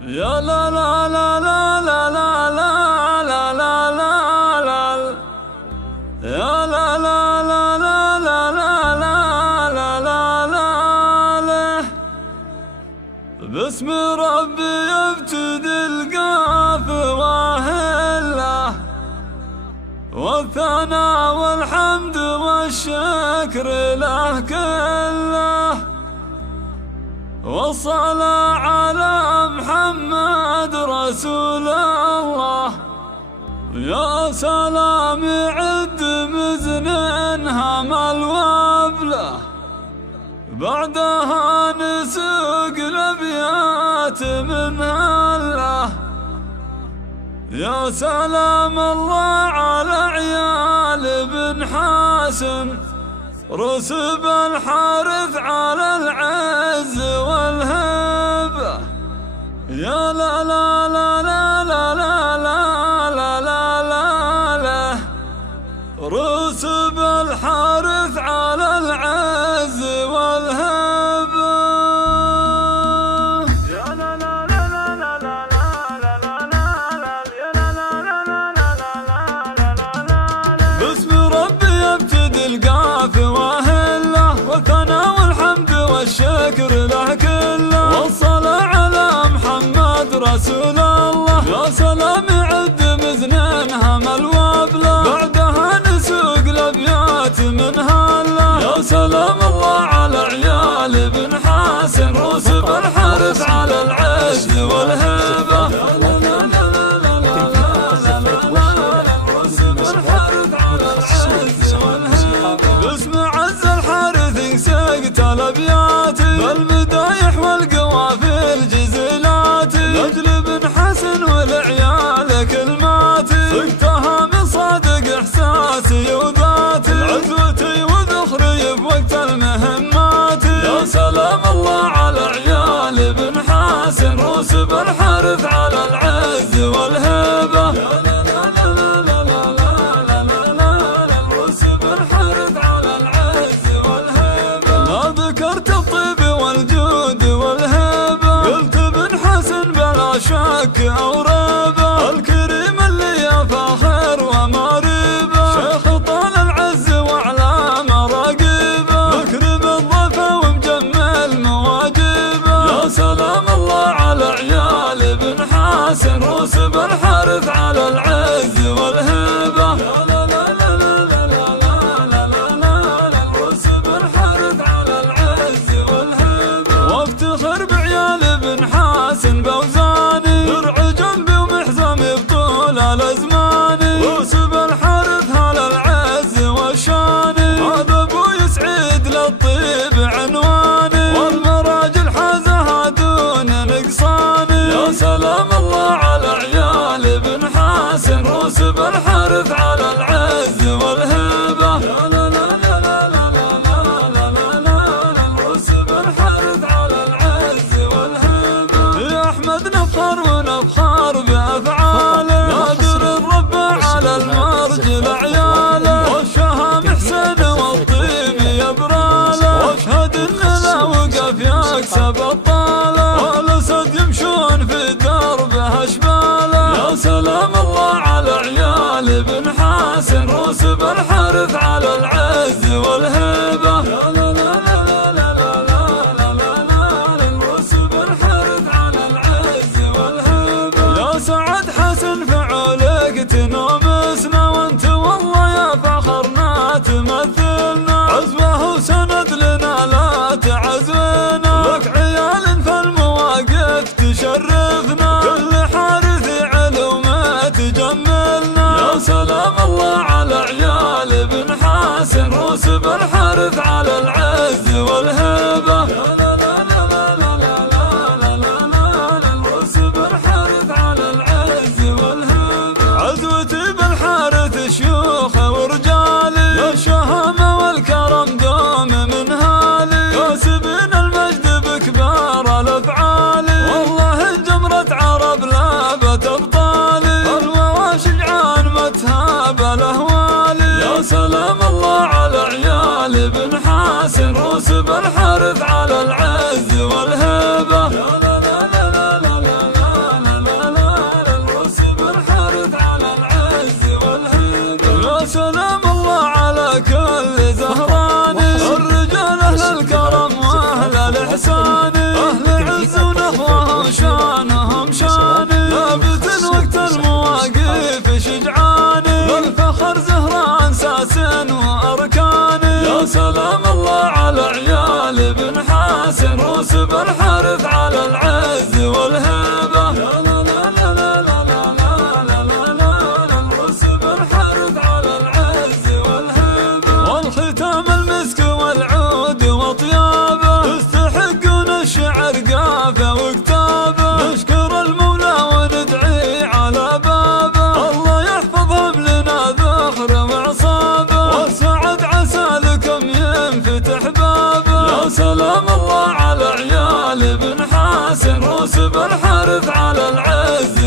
يا لا لا لا لا لا لا لا لا لا لا لا يا لا لا لا لا لا لا لا لا لا لا باسم ربي يبتدي القاف واهله والثناء والحمد والشكر له كله والصلاة على محمد رسول الله. يا سلام يعد مزن هم الوبله بعدها نسوق الابيات من هله. يا سلام الله على عيال بن حسن رسب الحارث على العز والهبة. يا لا لا لا لا لا لا لا لا لا لا رسب الحارث على العز والهبة. يا لا لا لا لا لا لا لا لا يا لا لا لا لا لا لا لا باسم ربي يبتدي القاف واهله والثناء والحمد والشكر له كله والصلاة على محمد رسول الله. يا سلام يعد مزنين هم الوبله بعدها نسوق الابيات من هله. يا سلام الله على عيال بن حسن رسب الحارث على العز والهبه. الابيات بالمدايح والقوافل جزيلاتي لاجل بن حسن والعيال كلماتي صدتها من صادق احساسي وذاتي عزوتي وذخري بوقت المهمات. يا سلام الله على عيال بن حسن رسب الحارث على العز والهبه. ذكرت الطيب والجود والهبه قلت بن حسن بلا شك او ريبه الكريم اللي فاخر ومريبه شيخ طال العز واعلى مراقبه مكرم الضيفه ومجمل مواجبه. يا سلام الله على عيال بن حسن رسب الحارث على العز والهبه. بوزاني درع جنبي ومحزمي بطول الازماني رسب الحارث على العز والشاني هذا ابوي سعيد للطيب عنواني والمراجل حازها دون نقصاني. يا سلام الله على عيال بن حسن رسب الحارث على العز والهبه. ونفخر بأفعاله نادر الرب على المرجل عياله والشهم حسين والطيب يبراله واشهد ان لا وقف يكسب الطاله والاسد يمشون في دربه اشباله. يا سلام الله على عيال بن حسن رسب الحارث على العز والهبه. سعد حسن فعولك تنومسنا وانت والله يا فخرنا تمثلنا عزوه وسند لنا لا تعزونا لك عيال فالمواقف تشرفنا كل حارث علومه تجملنا. يا سلام الله على عيال بن حسن رسب الحارث على العز والهبه. شيوخه ورجالي يا الشهامه والكرم دوم من هالي كاسبين المجد بكبار الافعالي والله جمره عرب لابت ابطالي الوى شجعان متهاب الاهوالي. يا سلام الله على عيال بن حسن رسب الحارث على العز والهبه. قاسم روس بالحرث على العز